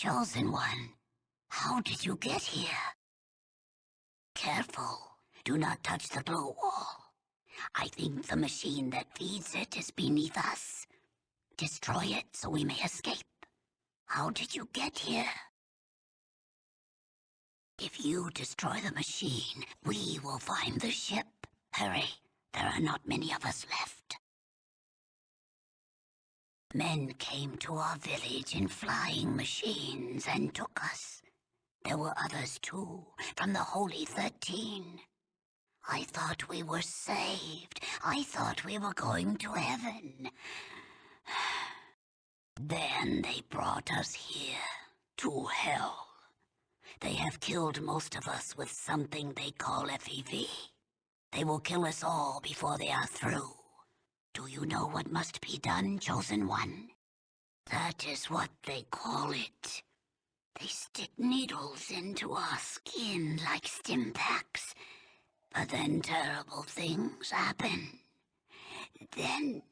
Chosen One, how did you get here? Careful, do not touch the glow wall. I think the machine that feeds it is beneath us. Destroy it so we may escape. How did you get here? If you destroy the machine, we will find the ship. Hurry, there are not many of us left. Men came to our village in flying machines and took us. There were others too, from the Holy 13. I thought we were saved. I thought we were going to heaven. Then they brought us here, to hell. They have killed most of us with something they call FEV. They will kill us all before they are through. Do you know what must be done, Chosen One? That is what they call it. They stick needles into our skin like stim packs. But then terrible things happen. Then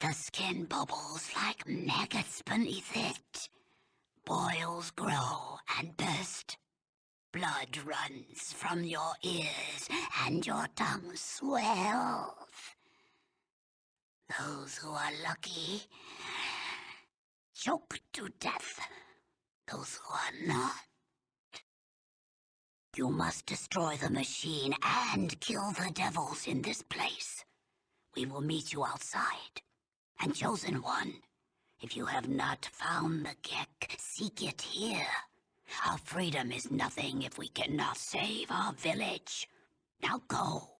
the skin bubbles like maggots beneath it. Boils grow and burst. Blood runs from your ears and your tongue swells. Those who are lucky choke to death. Those who are not. You must destroy the machine and kill the devils in this place. We will meet you outside. And Chosen One, if you have not found the GECK, seek it here. Our freedom is nothing if we cannot save our village. Now go.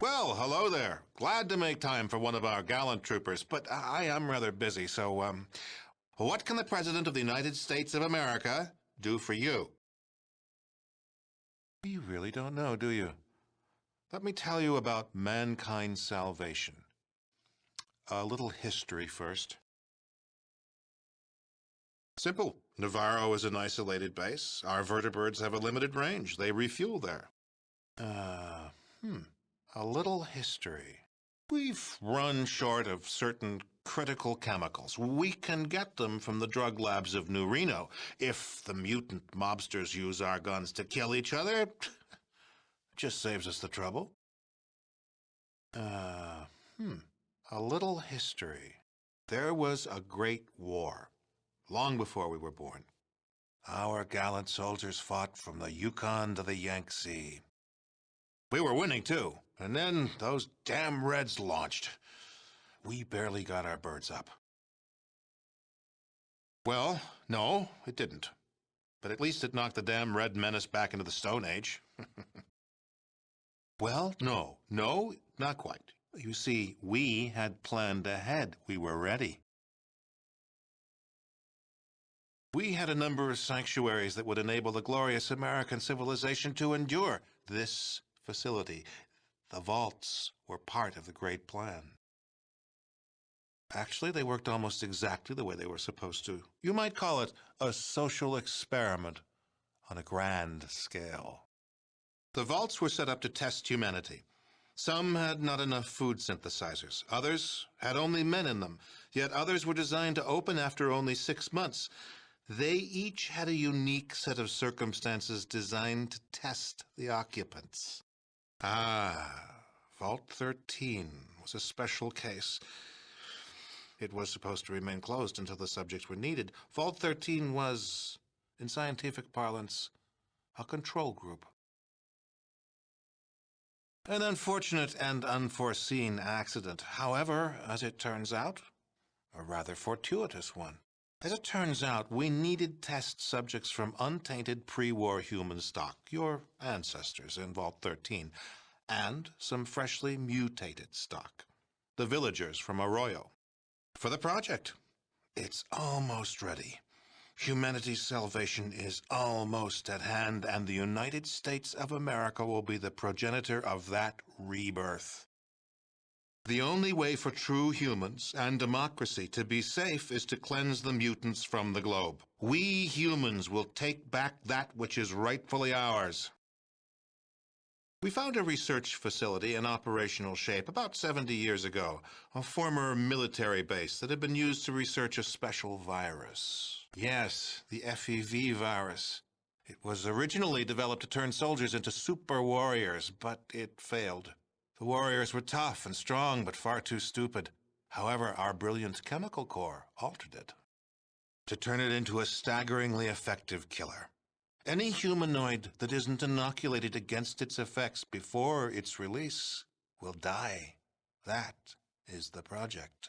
Well, hello there. Glad to make time for one of our gallant troopers, but I am rather busy, so, what can the President of the United States of America do for you? You really don't know, do you? Let me tell you about mankind's salvation. A little history first. Simple. Navarro is an isolated base. Our vertebrates have a limited range. They refuel there. A little history. We've run short of certain critical chemicals. We can get them from the drug labs of New Reno. If the mutant mobsters use our guns to kill each other, it just saves us the trouble. A little history. There was a great war, long before we were born. Our gallant soldiers fought from the Yukon to the Yangtze. We were winning, too. And then those damn Reds launched. We barely got our birds up. Well, no, it didn't. But at least it knocked the damn Red Menace back into the Stone Age. Well, no, not quite. You see, we had planned ahead. We were ready. We had a number of sanctuaries that would enable the glorious American civilization to endure. This facility, the vaults, were part of the great plan. Actually, they worked almost exactly the way they were supposed to. You might call it a social experiment on a grand scale. The vaults were set up to test humanity. Some had not enough food synthesizers. Others had only men in them. Yet others were designed to open after only 6 months. They each had a unique set of circumstances designed to test the occupants. Vault 13 was a special case. It was supposed to remain closed until the subjects were needed. Vault 13 was, in scientific parlance, a control group. An unfortunate and unforeseen accident. However, as it turns out, a rather fortuitous one. As it turns out, we needed test subjects from untainted pre-war human stock, your ancestors in Vault 13, and some freshly mutated stock, the villagers from Arroyo. For the project, it's almost ready. Humanity's salvation is almost at hand, and the United States of America will be the progenitor of that rebirth. The only way for true humans and democracy to be safe is to cleanse the mutants from the globe. We humans will take back that which is rightfully ours. We found a research facility in operational shape about 70 years ago, a former military base that had been used to research a special virus. Yes, the FEV virus. It was originally developed to turn soldiers into super warriors, but it failed. The warriors were tough and strong, but far too stupid. However, our brilliant chemical core altered it to turn it into a staggeringly effective killer. Any humanoid that isn't inoculated against its effects before its release will die. That is the project.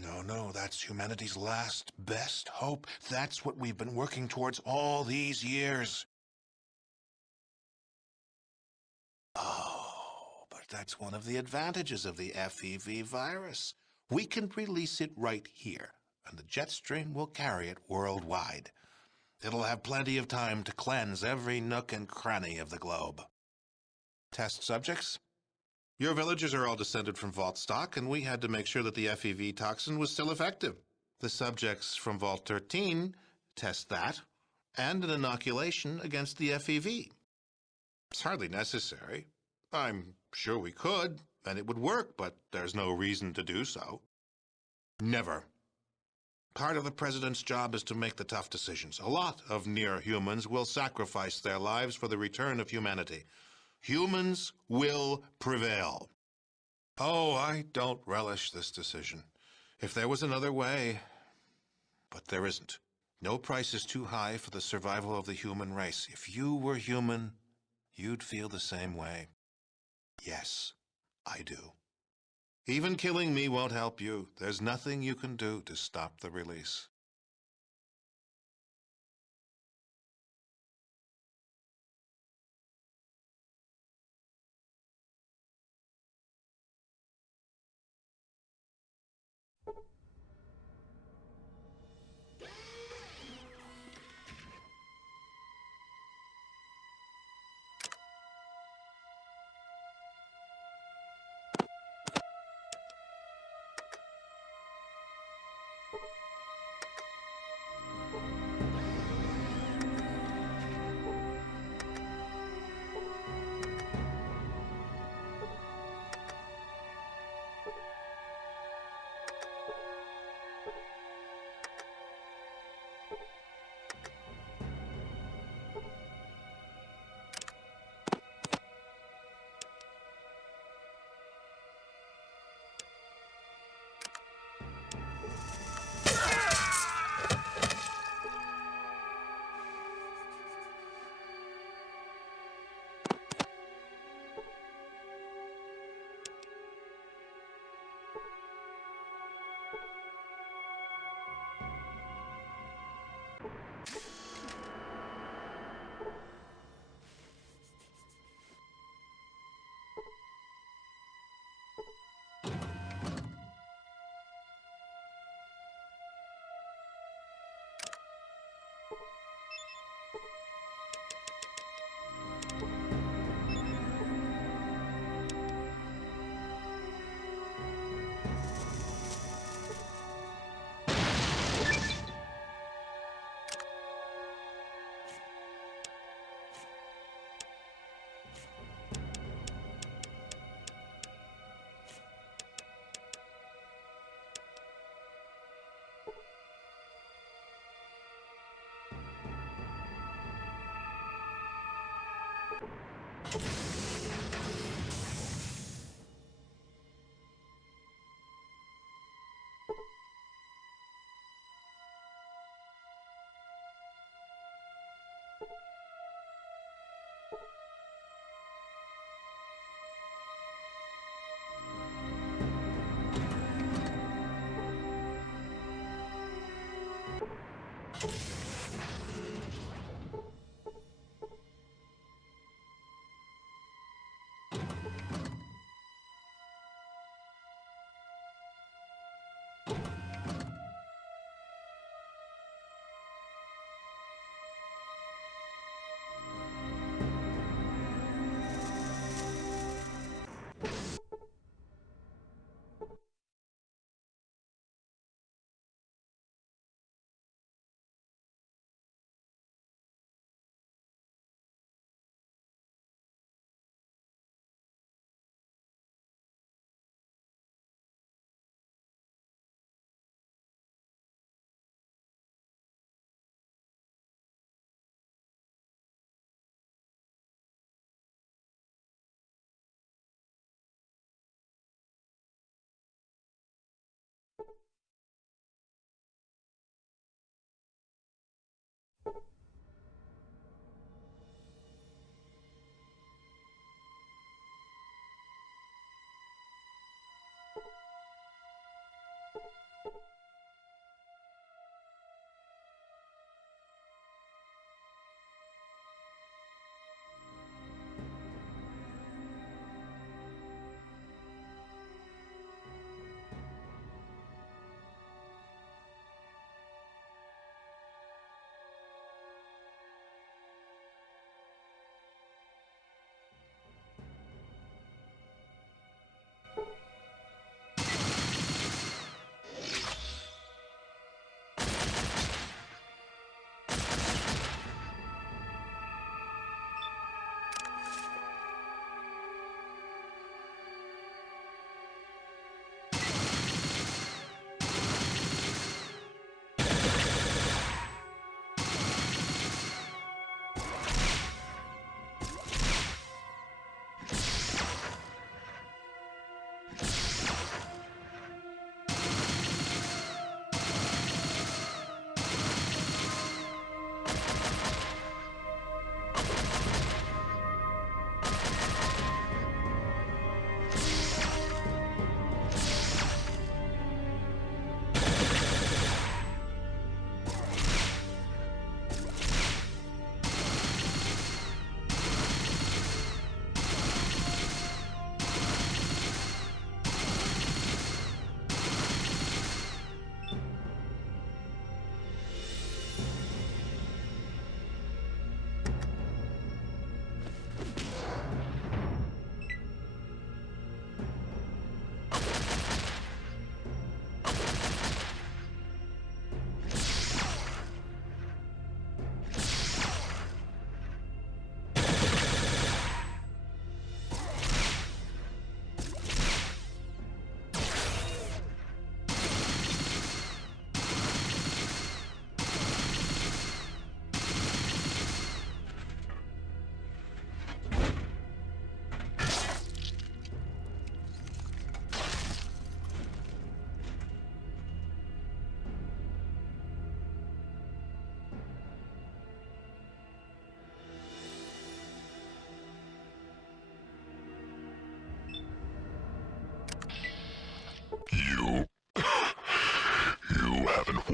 No, that's humanity's last, best hope. That's what we've been working towards all these years. Oh, but that's one of the advantages of the FEV virus. We can release it right here, and the jet stream will carry it worldwide. It'll have plenty of time to cleanse every nook and cranny of the globe. Test subjects? Your villagers are all descended from Vault stock, and we had to make sure that the FEV toxin was still effective. The subjects from Vault 13 test that, and an inoculation against the FEV. It's hardly necessary. I'm sure we could, and it would work, but there's no reason to do so. Never. Part of the President's job is to make the tough decisions. A lot of near-humans will sacrifice their lives for the return of humanity. Humans will prevail. Oh, I don't relish this decision. If there was another way... But there isn't. No price is too high for the survival of the human race. If you were human, you'd feel the same way. Yes, I do. Even killing me won't help you. There's nothing you can do to stop the release.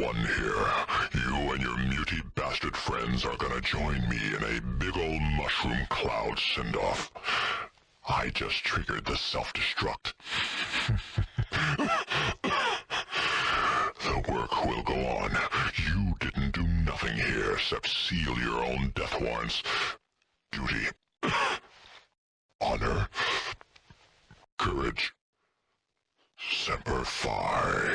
one here. You and your muty bastard friends are gonna join me in a big ol' mushroom cloud send-off. I just triggered the self-destruct. The work will go on. You didn't do nothing here except seal your own death warrants. Duty. Honor. Courage. Semper Fi.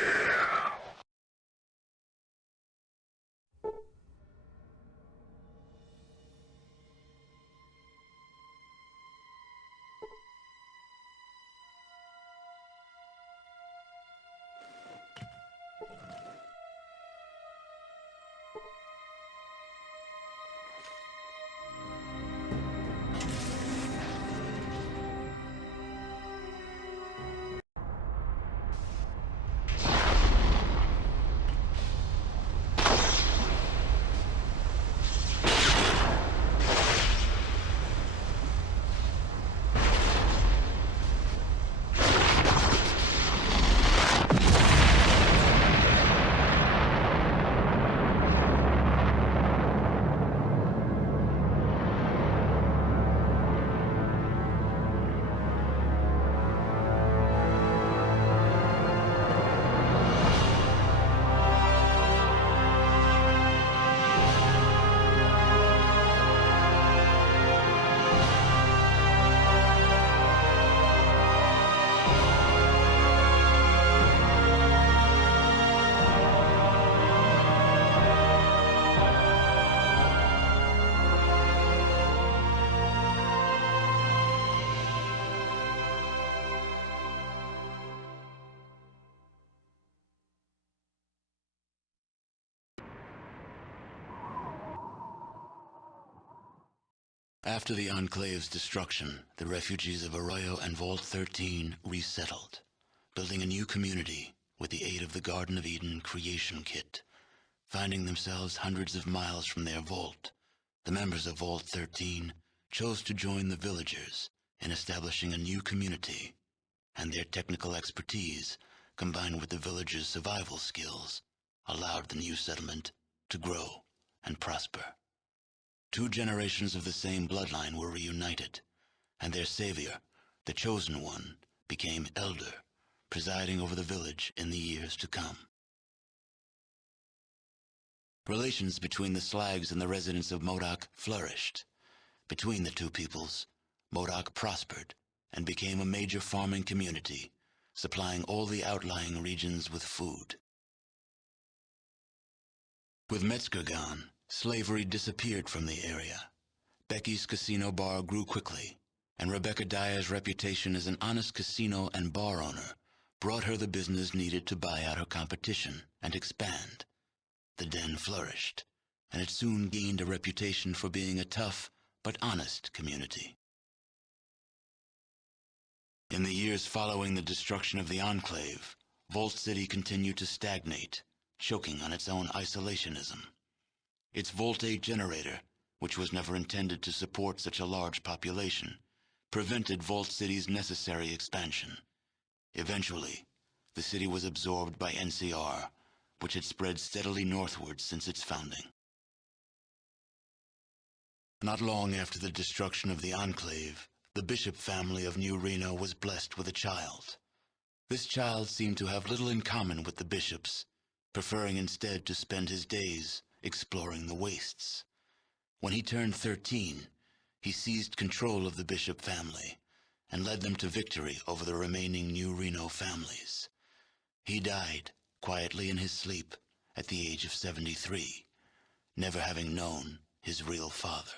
After the Enclave's destruction, the refugees of Arroyo and Vault 13 resettled, building a new community with the aid of the Garden of Eden creation kit. Finding themselves hundreds of miles from their vault, the members of Vault 13 chose to join the villagers in establishing a new community, and their technical expertise, combined with the villagers' survival skills, allowed the new settlement to grow and prosper. 2 generations of the same bloodline were reunited, and their savior, the Chosen One, became elder, presiding over the village in the years to come. Relations between the Slags and the residents of Modoc flourished. Between the two peoples, Modoc prospered and became a major farming community, supplying all the outlying regions with food. With Metzger gone, slavery disappeared from the area. Becky's casino bar grew quickly, and Rebecca Dyer's reputation as an honest casino and bar owner brought her the business needed to buy out her competition and expand. The den flourished, and it soon gained a reputation for being a tough but honest community. In the years following the destruction of the Enclave, Vault City continued to stagnate, choking on its own isolationism. Its Volt 8 generator, which was never intended to support such a large population, prevented Vault City's necessary expansion. Eventually, the city was absorbed by NCR, which had spread steadily northward since its founding. Not long after the destruction of the Enclave, the Bishop family of New Reno was blessed with a child. This child seemed to have little in common with the bishops, preferring instead to spend his days exploring the wastes. When he turned 13, he seized control of the Bishop family and led them to victory over the remaining New Reno families. He died quietly in his sleep at the age of 73, never having known his real father.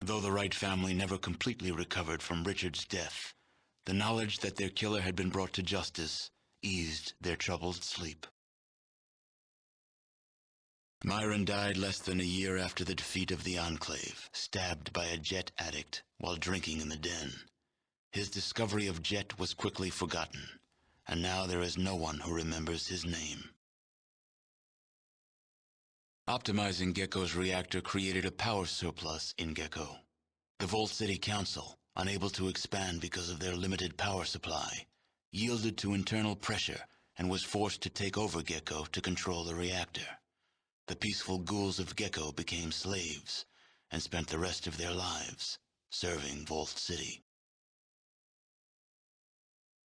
Though the Wright family never completely recovered from Richard's death, the knowledge that their killer had been brought to justice eased their troubled sleep. Myron died less than a year after the defeat of the Enclave, stabbed by a Jet addict while drinking in the den. His discovery of Jet was quickly forgotten, and now there is no one who remembers his name. Optimizing Gecko's reactor created a power surplus in Gecko. The Vault City Council, unable to expand because of their limited power supply, yielded to internal pressure and was forced to take over GECK to control the reactor. The peaceful ghouls of GECK became slaves and spent the rest of their lives serving Vault City.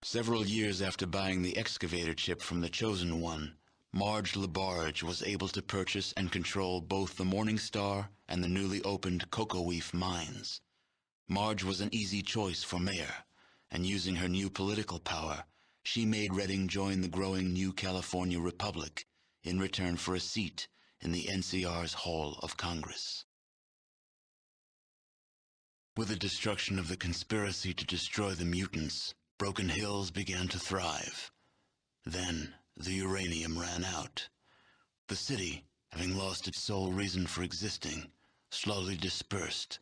Several years after buying the excavator chip from the Chosen One, Marge LaBarge was able to purchase and control both the Morning Star and the newly opened Cocoa-Leaf mines. Marge was an easy choice for mayor, and using her new political power, she made Redding join the growing New California Republic in return for a seat in the NCR's Hall of Congress. With the destruction of the conspiracy to destroy the mutants, Broken Hills began to thrive. Then, the uranium ran out. The city, having lost its sole reason for existing, slowly dispersed.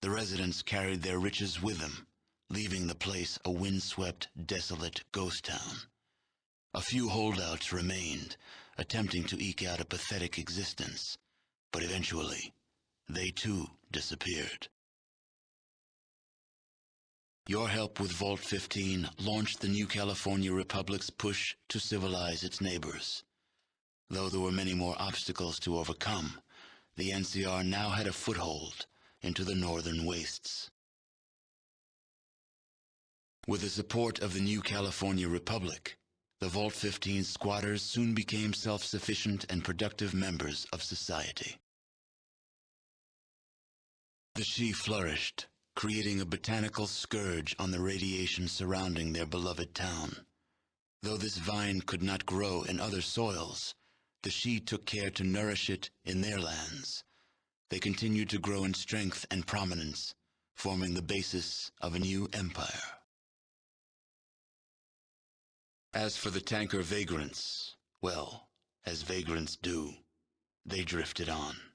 The residents carried their riches with them, leaving the place a windswept, desolate ghost town. A few holdouts remained, attempting to eke out a pathetic existence, but eventually, they too disappeared. Your help with Vault 15 launched the New California Republic's push to civilize its neighbors. Though there were many more obstacles to overcome, the NCR now had a foothold into the northern wastes. With the support of the New California Republic, the Vault 15 squatters soon became self-sufficient and productive members of society. The She flourished, creating a botanical scourge on the radiation surrounding their beloved town. Though this vine could not grow in other soils, the She took care to nourish it in their lands. They continued to grow in strength and prominence, forming the basis of a new empire. As for the tanker vagrants, well, as vagrants do, they drifted on.